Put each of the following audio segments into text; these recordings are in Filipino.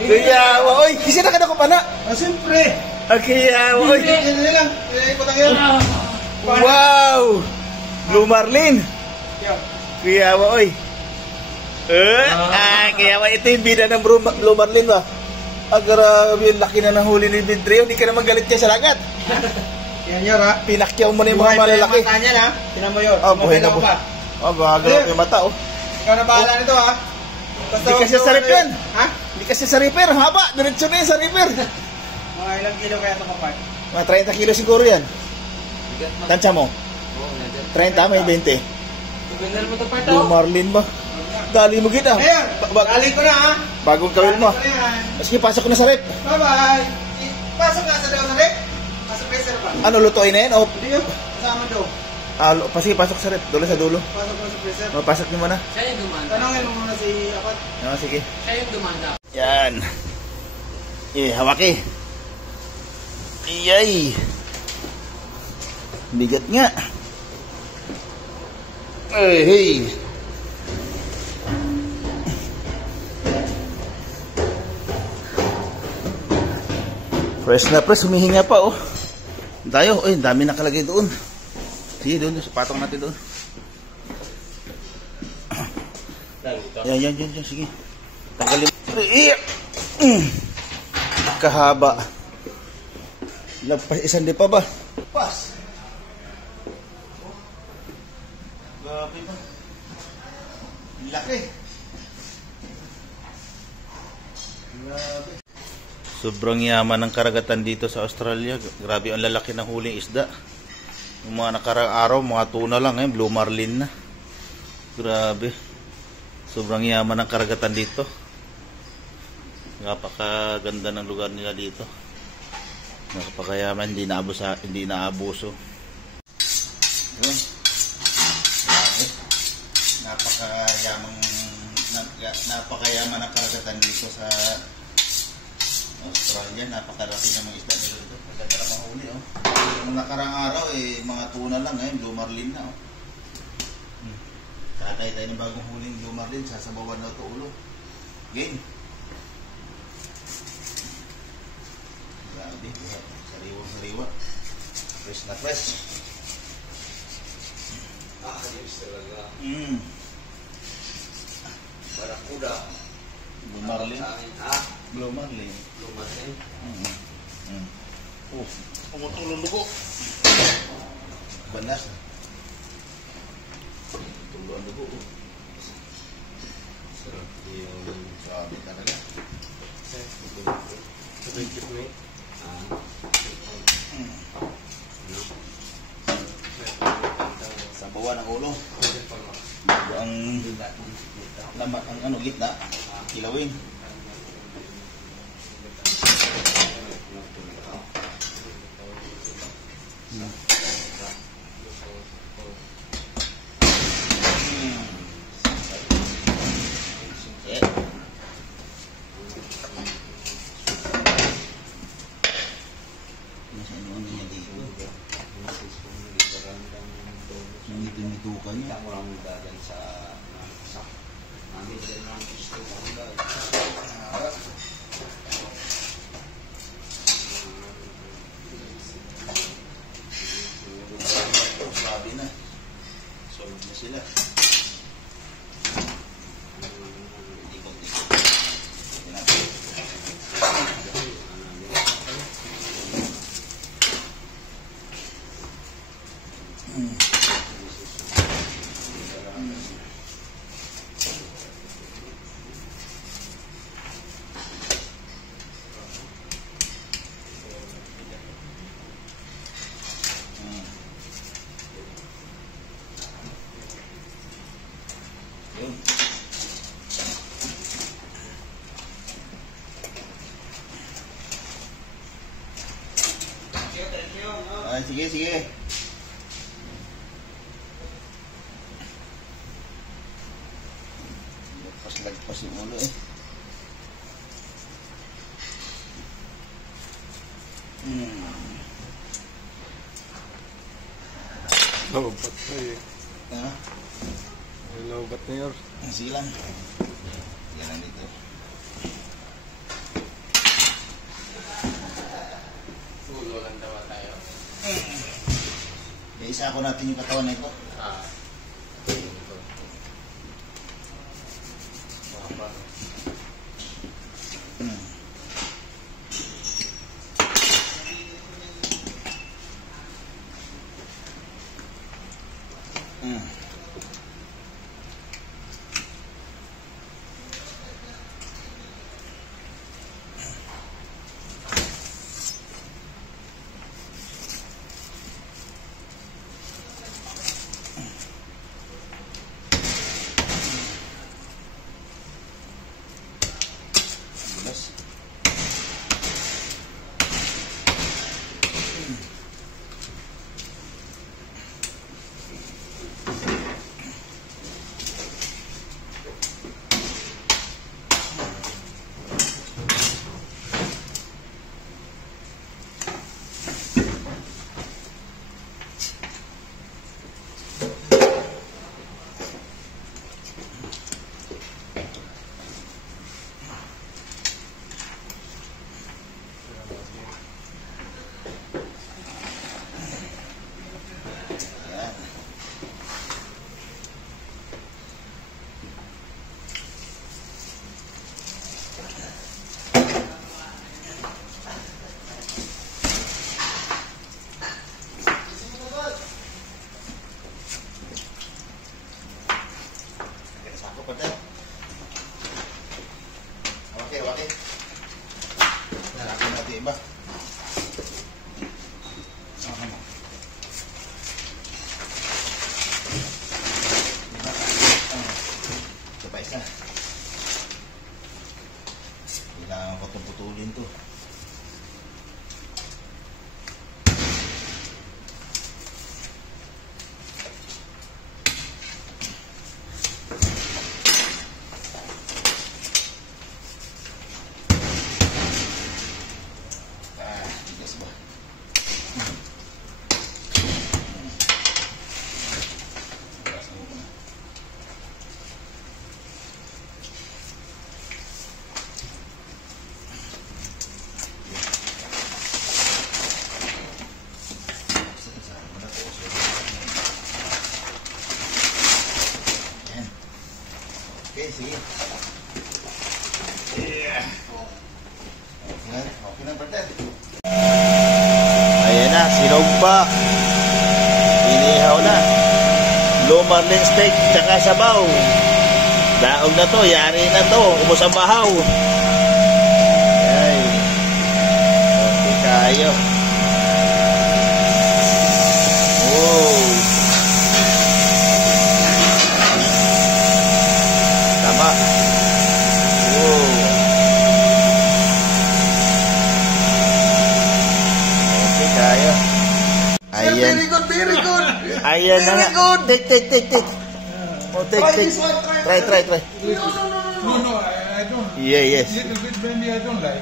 Kuyawa, oy. Kasi nakadako pa na. Siyempre. Kuyawa, oy. Yan lang. Ikot lang yan. Wow! Blue Marlin. Kuyawa, oy. Kuyawa, ito yung bida ng Blue Marlin ba? Grabe, yung laki na nahuli ni Vidrio. Hindi ka naman galit niya sa lagat. Yan yun, ha? Pinakyaw mo na yung mga malalaki. Buhay pa yung mata niya, ha? Tinan mo yun. Buhay na po. Gagawin yung mata, oh. Ikaw na bahala nito, ha? Hindi kasi sa rip yan. Ha? Hindi kasi sa repair. Haba. Diretso na yan sa repair. Mga ilang kilo kaya ito kapag? Mga 30 kilo siguro yan. Tansya mo? 30, may 20. Blue Marlin ba? Dali mo kita. Ngayon, dali ko na, ha? Bagong kawil mo. Sige, pasok na sa rep. Bye-bye. Pasok na sa rep. Pasok na sa rep. Ano, lutuin na yan? Hindi yun. Kasama daw. Sige, pasok sa rep. Dulo sa dulo. Pasok na sa freezer. Pasok niyo muna. Siya yung dumanda. Tanongin mo muna si Apat. Sige. Siya yung dumanda. Yan. Hawaki. Iyay. Bigat nga. Hey. Fresh na fresh, humihinga pa, oh. Tayo, dami nakalagay doon. Sige, doon, patong natin doon. Yan, sige. Tanggalin. Kahaba. Lagpas, isang di pa ba? Pas. Grabe ba? Laki. Grabe. Sobrang yaman ng karagatan dito sa Australia. Grabe ang lalaki ng huling isda. Yung mga nakarang araw, mga tuna lang, Blue Marlin na. Grabe. Sobrang yaman ng karagatan dito. Napakaganda ng lugar nila dito. Napakayaman, hindi naabuso. Yun. Napakayaman ng karagatan dito sa Australia. Napakalaki ng mga isda nila dito. Maganda na mahuli, oh. Yung nakarang araw, mga tuna lang, Blue Marlin na, oh. Tatay tayo ng bagong huling Blue Marlin. Sasabawan na ito ulo. Game. Grabe. Sariwa. Fresh na fresh. Ayos talaga. Barakuda. Blue Marlin. Blue Marlin. Blue Marlin. Pumutulong dugo. Banas. Tulo ang dugo. Sarap yung sabi talaga. Sabawan ang ulo. Ang lamat ang gitna. Kilawin. Nangitukan niya. Ako lang magdagan sa namin din ng gusto ko. Sabi na. Solve na sila. Sige. Lagpas yung ulo, Lobat na Ha? Lobat na yun. Silang. Yan lang dito. Isa ko natin yung katawan na ito. Okay. Nalaki natin iba. Ito pa isa. Kailangan ko itong putulin to. Okay, sige. Yeah. Okay na, partner. Ayan na, sinog pa. Inihaw na. Blue marlin steak, tsaka sabaw. Daog na to, yari na to. Ubos ang bahaw. Ay. Okay kayo. Wow. Tama. Wow. Okay kayo. Ayan. Very good. Ayan na nga. Take. Oh, take. Try. No, I don't. Yeah, yes. Little bit brandy I don't like.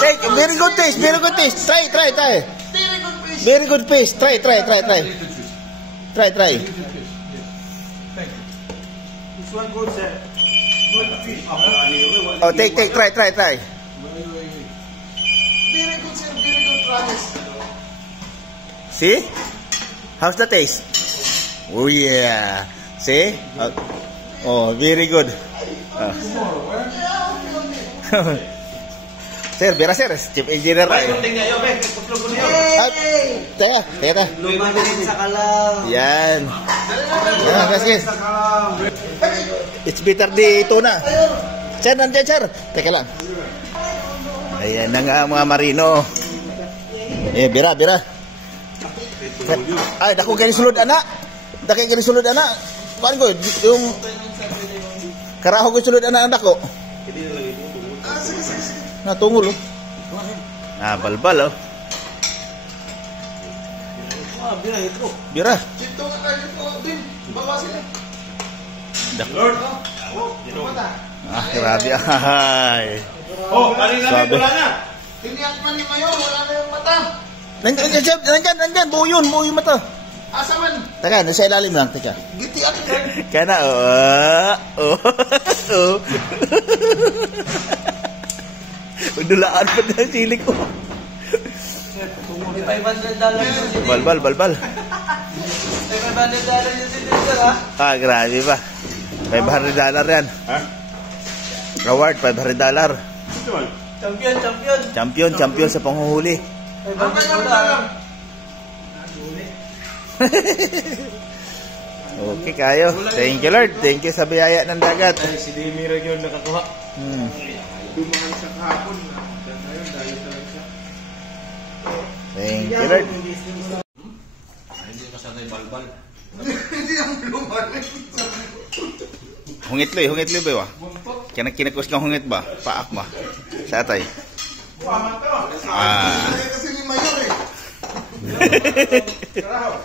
Take, very good taste. Try. Very good fish. Very good paste. Try. Little fish. Try. Little fish. Yes. Thank you. This one good, sir. Good fish. Oh, take. Try. Wait. Very good, sir. Very good, promise. See? How's the taste? Oh, yeah. See? Oh, very good. Tomorrow, eh? Sir, bira sir. Chief engineer tayo. Ah, teka. Lumalim sa kalaw. Yan. Yes. It's bitter di tuna. Sir, nandiyan sir. Teka lang. Ayan na nga mga marino. Eh, bira. Ay, dako gani sulod ana. Kuan ko yung karaho ko sulod ana dako. Natungol oh. Balbal oh. Bira. Dito nga kayo din. Bawasin na. Lord. Grabe ay. Oh, kanina wala na. Tiniyak man ni Mayor, wala na yung mata. Nandyan, buo yun mata. Asa man? Teka, nasa ilalim lang, teka. Gitiak. Kana, Dulaan pa na ang sili ko. $500 Balbal. $500 yung sinigil, ha? Grabe ba? $500 yan. Ha? Reward, $500. Ito man. Champion sa panghuhuli. $500. Okay kayo. Thank you Lord. Thank you sa biyaya ng dagat. Si Demi rin yung nakakuha. Dumaan sa kahapon. Ngayon, dahil talaga siya. Thank you Lord. Hindi ka sanay balbal. Hindi ang luman. Hungit loy ba? Kinakus kang hungit ba? Paak ba? Sa atay. Kasi ni Mayor eh. Karaho.